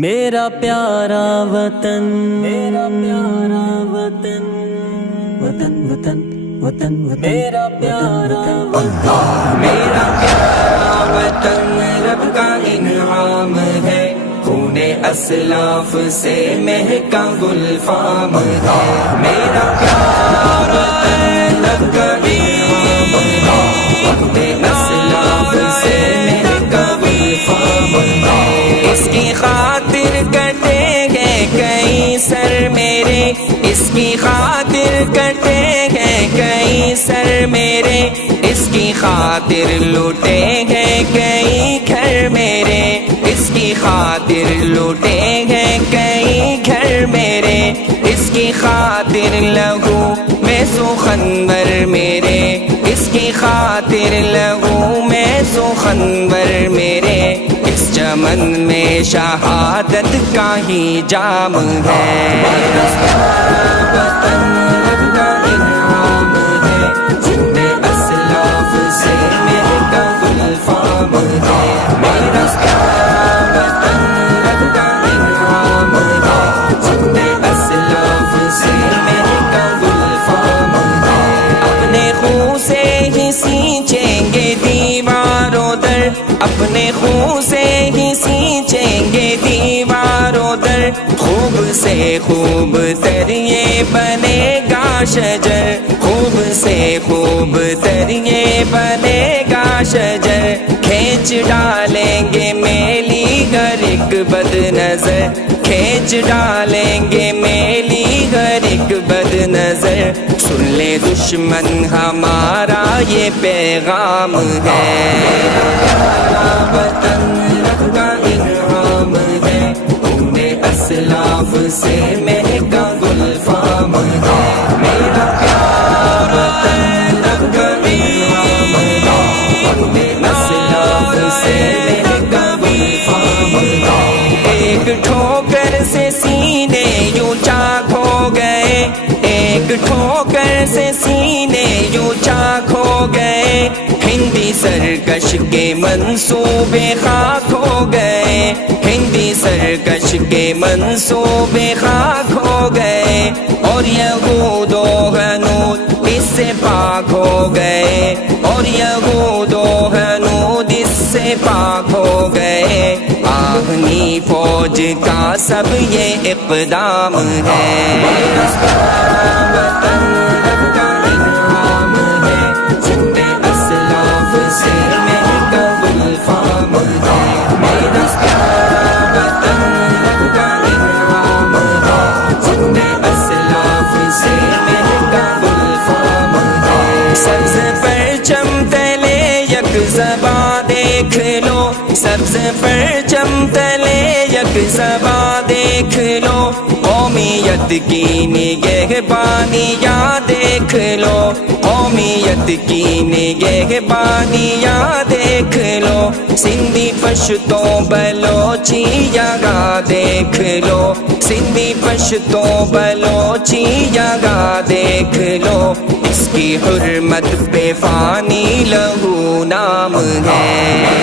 میرا پیارا وطن، میرا پیارا وطن، وطن وطن وطن میرا پیارا وطن، میرا پیارا وطن رب کا انعام ہے، خون اسلاف سے مہکا گلفام ہے، میرا پیارا وطن رب کا انعام ہے، خون اسلاف سے مہکا گلفام ہے، اس کی خاطر کٹے گئے کئی سر میرے، اس کی خاطر کٹے گئے کئی سر میرے، اس کی خاطر لوٹے گئے کئی گھر میرے، اس کی خاطر لوٹے گئے کئی گھر میرے، اس کی خاطر لہو میں سخنور میرے، اس کی خاطر لہو میں سخنور میرے، اس چمن میں شہادت کا ہی جام ہے، میرا پیارا وطن رب کا انعام ہے، جن اسلاف سے مہکا گلفام ہے، میرا پیارا وطن رب کا انعام ہے، جن اسلاف سے مہکا گلفام ہے، اپنے خون سے ہی سینچیں گے دیواروں در، اپنے خون سے ہی سینچیں گے دیواروں در، خوب سے خوب تر یہ بنے گا شجر، خوب سے خوب تر یہ بنے گا شجر، کھینچ ڈالیں گے میلی گر ایک بد نظر، کھینچ ڈالیں گے میلی گر ایک بد نظر، سن لے دشمن ہمارا یہ پیغام ہے، میرا وطن رب کا انعام ہے، خون اسلاف سے مہکا گلفام ہے، میرا پیارا وطن رب کا انعام ہے، خون اسلاف سے مہکا گلفام ہے، ایک ٹھوکر سے سینے یوں چاک ہو گئے، ایک ٹھوکر سے سینے یوں چاک ہو گئے، ہندی سرکش کے منصوبے خاک ہو گئے، ہندی سرکش کے منصوبے خاک ہو گئے، اور یہود و ہنود اس سے پاک ہو گئے، اور یہود و ہنود اس سے پاک ہو گئے، آہنی فوج کا سب یہ اقدام ہے، میرا پیارا وطن رب کا انعام ہے، جن اسلاف سے مہکا گلفام ہے، میرا پیارا وطن رب کا انعام ہے، جن اسلاف سے مہکا گلفام ہے، سبز پرچم تلے یک زباں دیکھ لو، سبز پرچم تلے یک زباں دیکھ لو، قومیت کی نگہبانی یا دیکھ لو، قومیت کی نگہبانی یا دیکھ لو، سندھی پشتو بلوچی یگاں دیکھ لو، سندھی پشتو بلوچی یگاں دیکھ لو، اس کی حرمت پہ فانی لہو نام ہے،